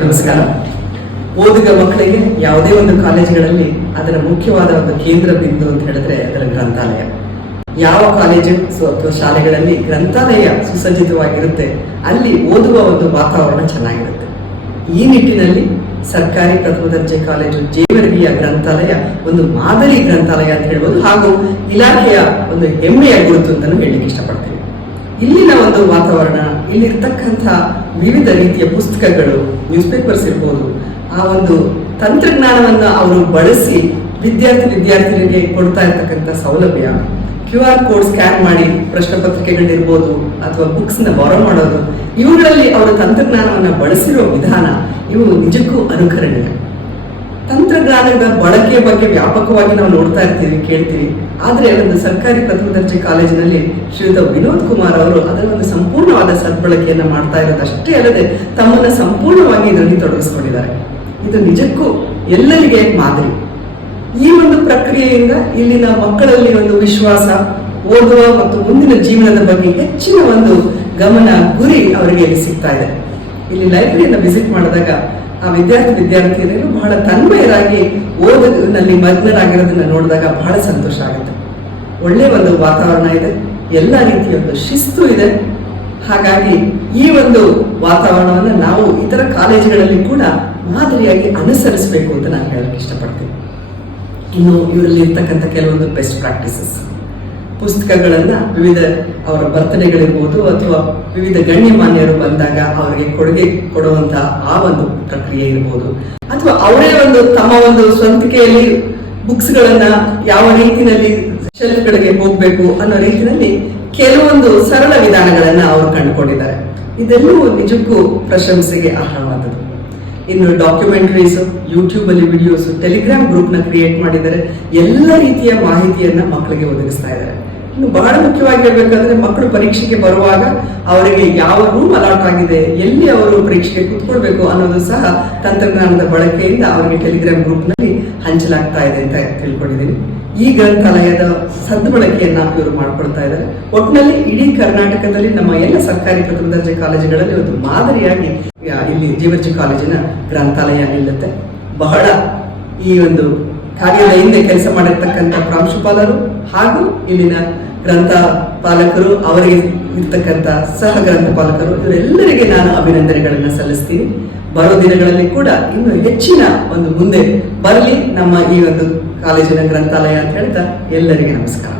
ನಮಸ್ಕಾರ. ಓದುಗ ಮಕ್ಕಳಿಗೆ ಯಾವುದೇ ಒಂದು ಕಾಲೇಜುಗಳಲ್ಲಿ ಅದರ ಮುಖ್ಯವಾದ ಒಂದು ಕೇಂದ್ರ ಬಿಂದು ಅಂತ ಹೇಳಿದ್ರೆ ಅದರ ಗ್ರಂಥಾಲಯ. ಯಾವ ಕಾಲೇಜು ಅಥವಾ ಶಾಲೆಗಳಲ್ಲಿ ಗ್ರಂಥಾಲಯ ಸುಸಜ್ಜಿತವಾಗಿರುತ್ತೆ ಅಲ್ಲಿ ಓದುವ ಒಂದು ವಾತಾವರಣ ಚೆನ್ನಾಗಿರುತ್ತೆ. ಈ ನಿಟ್ಟಿನಲ್ಲಿ ಸರ್ಕಾರಿ ಪ್ರಥಮ ದರ್ಜೆ ಕಾಲೇಜು ಜೇವರ್ಗಿಯ ಗ್ರಂಥಾಲಯ ಒಂದು ಮಾದರಿ ಗ್ರಂಥಾಲಯ ಅಂತ ಹೇಳ್ಬೋದು, ಹಾಗೂ ಇಲಾಖೆಯ ಒಂದು ಹೆಮ್ಮೆಯ ಗುರುತು ಅಂತಾನು ಹೇಳಲಿಕ್ಕೆ ಇಷ್ಟಪಡ್ತೀನಿ. ಇಲ್ಲಿನ ಒಂದು ವಾತಾವರಣ, ಇಲ್ಲಿರ್ತಕ್ಕಂಥ ವಿವಿಧ ರೀತಿಯ ಪುಸ್ತಕಗಳು, ನ್ಯೂಸ್ ಪೇಪರ್ಸ್ ಇರ್ಬೋದು, ಆ ಒಂದು ತಂತ್ರಜ್ಞಾನವನ್ನು ಅವರು ಬಳಸಿ ವಿದ್ಯಾರ್ಥಿನಿಗೆ ಕೊಡ್ತಾ ಇರ್ತಕ್ಕಂಥ ಸೌಲಭ್ಯ, QR ಕೋಡ್ ಸ್ಕ್ಯಾನ್ ಮಾಡಿ ಪ್ರಶ್ನೆ ಪತ್ರಿಕೆಗಳಿರ್ಬೋದು ಅಥವಾ ಬುಕ್ಸ್ ನ ಬಾರೋ ಮಾಡೋದು, ಇವುಗಳಲ್ಲಿ ಅವರು ತಂತ್ರಜ್ಞಾನವನ್ನು ಬಳಸಿರೋ ವಿಧಾನ ಇವು ನಿಜಕ್ಕೂ ಅನುಕರಣೀಯ. ತಂತ್ರಜ್ಞಾನದ ಬಳಕೆಯ ಬಗ್ಗೆ ವ್ಯಾಪಕವಾಗಿ ನಾವು ನೋಡ್ತಾ ಇರ್ತೀವಿ, ಕೇಳ್ತೀವಿ. ಆದರೆ ಒಂದು ಸರ್ಕಾರಿ ಪ್ರಥಮ ದರ್ಜೆ ಕಾಲೇಜಿನಲ್ಲಿ ಶ್ರೀಯುತ ವಿನೋದ್ ಕುಮಾರ್ ಅವರು ಅದರ ಒಂದು ಸಂಪೂರ್ಣವಾದ ಸದ್ಬಳಕೆಯನ್ನ ಮಾಡ್ತಾ ಇರೋದಷ್ಟೇ ಅಲ್ಲದೆ ತಮ್ಮನ್ನ ಸಂಪೂರ್ಣವಾಗಿ ಇದರಲ್ಲಿ ತೊಡಗಿಸ್ಕೊಂಡಿದ್ದಾರೆ. ಇದು ನಿಜಕ್ಕೂ ಎಲ್ಲರಿಗೆ ಮಾದರಿ. ಈ ಒಂದು ಪ್ರಕ್ರಿಯೆಯಿಂದ ಇಲ್ಲಿನ ಮಕ್ಕಳಲ್ಲಿ ಒಂದು ವಿಶ್ವಾಸ, ಓದುವ ಮತ್ತು ಮುಂದಿನ ಜೀವನದ ಬಗ್ಗೆ ಹೆಚ್ಚಿನ ಒಂದು ಗಮನ, ಗುರಿ ಅವರಿಗೆ ಇಲ್ಲಿ ಸಿಗ್ತಾ ಇದೆ. ಇಲ್ಲಿ ಲೈಬ್ರರಿಯನ್ನು ವಿಸಿಟ್ ಮಾಡಿದಾಗ ಆ ವಿದ್ಯಾರ್ಥಿನಿಯರು ಬಹಳ ತನ್ಮಯರಾಗಿ ಓದಿನಲ್ಲಿ ಮಗ್ನರಾಗಿರೋದನ್ನ ನೋಡಿದಾಗ ಬಹಳ ಸಂತೋಷ ಆಗುತ್ತೆ. ಒಳ್ಳೆಯ ಒಂದು ವಾತಾವರಣ ಇದೆ, ಎಲ್ಲ ರೀತಿಯ ಒಂದು ಶಿಸ್ತು ಇದೆ. ಹಾಗಾಗಿ ಈ ಒಂದು ವಾತಾವರಣವನ್ನು ನಾವು ಇತರ ಕಾಲೇಜುಗಳಲ್ಲಿ ಕೂಡ ಮಾದರಿಯಾಗಿ ಅನುಸರಿಸಬೇಕು ಅಂತ ನಾನು ಹೇಳಕ್ಕೆ ಇಷ್ಟಪಡ್ತೀನಿ. ಇನ್ನು ಇವರಲ್ಲಿ ಇರ್ತಕ್ಕಂಥ ಕೆಲವೊಂದು ಬೆಸ್ಟ್ ಪ್ರಾಕ್ಟೀಸಸ್, ಪುಸ್ತಕಗಳನ್ನ ವಿವಿಧ ಅವರ ಬರ್ತಡೆಗಳಿರ್ಬೋದು ಅಥವಾ ವಿವಿಧ ಗಣ್ಯಮಾನ್ಯರು ಬಂದಾಗ ಅವರಿಗೆ ಕೊಡುಗೆ ಕೊಡುವಂತಹ ಆ ಒಂದು ಪ್ರಕ್ರಿಯೆ ಇರ್ಬೋದು, ಅಥವಾ ಅವರೇ ಒಂದು ತಮ್ಮ ಒಂದು ಸ್ವಂತಿಕೆಯಲ್ಲಿ ಬುಕ್ಸ್ ಗಳನ್ನ ಯಾವ ರೀತಿಯಲ್ಲಿ ಶೆಲ್ಫ್ ಗಳಿಗೆ ಹೋಗ್ಬೇಕು ಅನ್ನೋ ರೀತಿಯಲ್ಲಿ ಕೆಲವೊಂದು ಸರಳ ವಿಧಾನಗಳನ್ನ ಅವರು ಕಂಡುಕೊಂಡಿದ್ದಾರೆ. ಇದೆಲ್ಲವೂ ನಿಜಕ್ಕೂ ಪ್ರಶಂಸೆಗೆ ಅರ್ಹವಾದದ್ದು. ಇನ್ನು ಡಾಕ್ಯುಮೆಂಟರೀಸ್, ಯೂಟ್ಯೂಬ್ ಅಲ್ಲಿ ವಿಡಿಯೋಸ್, ಟೆಲಿಗ್ರಾಮ್ ಗ್ರೂಪ್ ನ ಕ್ರಿಯೇಟ್ ಮಾಡಿದ್ದಾರೆ. ಎಲ್ಲ ರೀತಿಯ ಮಾಹಿತಿಯನ್ನ ಮಕ್ಕಳಿಗೆ ಒದಗಿಸ್ತಾ ಇದ್ದಾರೆ. ಇನ್ನು ಬಹಳ ಮುಖ್ಯವಾಗಿ ಹೇಳ್ಬೇಕಾದ್ರೆ ಮಕ್ಕಳು ಪರೀಕ್ಷೆಗೆ ಬರುವಾಗ ಅವರಿಗೆ ಯಾವ ರೂಮ್ ಅಲಾಟ್ ಆಗಿದೆ, ಎಲ್ಲಿ ಅವರು ಪರೀಕ್ಷೆಗೆ ಕೂತ್ಕೊಳ್ಬೇಕು ಅನ್ನೋದು ಸಹ ತಂತ್ರಜ್ಞಾನದ ಬಳಕೆಯಿಂದ ಅವರಿಗೆ ಟೆಲಿಗ್ರಾಮ್ ಗ್ರೂಪ್ ನಲ್ಲಿ ಹಂಚಲಾಗ್ತಾ ಇದೆ ಅಂತ ತಿಳ್ಕೊಂಡಿದ್ದೀನಿ. ಈ ಗ್ರಂಥಾಲಯದ ಸದ್ಬಳಕೆಯನ್ನ ಇವರು ಮಾಡ್ಕೊಳ್ತಾ ಇದ್ದಾರೆ. ಒಟ್ಟಿನಲ್ಲಿ ಇಡೀ ಕರ್ನಾಟಕದಲ್ಲಿ ನಮ್ಮ ಎಲ್ಲ ಸರ್ಕಾರಿ ಪ್ರಥಮ ದರ್ಜೆ ಕಾಲೇಜುಗಳಲ್ಲಿ ಒಂದು ಮಾದರಿಯಾಗಿ ಇಲ್ಲಿ ಜೇವರ್ಗಿ ಕಾಲೇಜಿನ ಗ್ರಂಥಾಲಯ ನಿಲ್ಲುತ್ತೆ. ಬಹಳ ಈ ಒಂದು ಕಾರ್ಯದ ಹಿಂದೆ ಕೆಲಸ ಮಾಡಿರ್ತಕ್ಕಂಥ ಪ್ರಾಂಶುಪಾಲರು ಹಾಗೂ ಇಲ್ಲಿನ ಗ್ರಂಥಪಾಲಕರು, ಅವರಿಗೆ ಇರ್ತಕ್ಕಂಥ ಸಹ ಗ್ರಂಥಪಾಲಕರು, ಇವರೆಲ್ಲರಿಗೆ ನಾನು ಅಭಿನಂದನೆಗಳನ್ನ ಸಲ್ಲಿಸ್ತೀನಿ. ಬರೋ ದಿನಗಳಲ್ಲಿ ಕೂಡ ಇನ್ನು ಹೆಚ್ಚಿನ ಒಂದು ಮುಂದೆ ಬರಲಿ ನಮ್ಮ ಈ ಒಂದು ಕಾಲೇಜಿನ ಗ್ರಂಥಾಲಯ ಅಂತ ಹೇಳ್ತಾ ಎಲ್ಲರಿಗೆ ನಮಸ್ಕಾರ.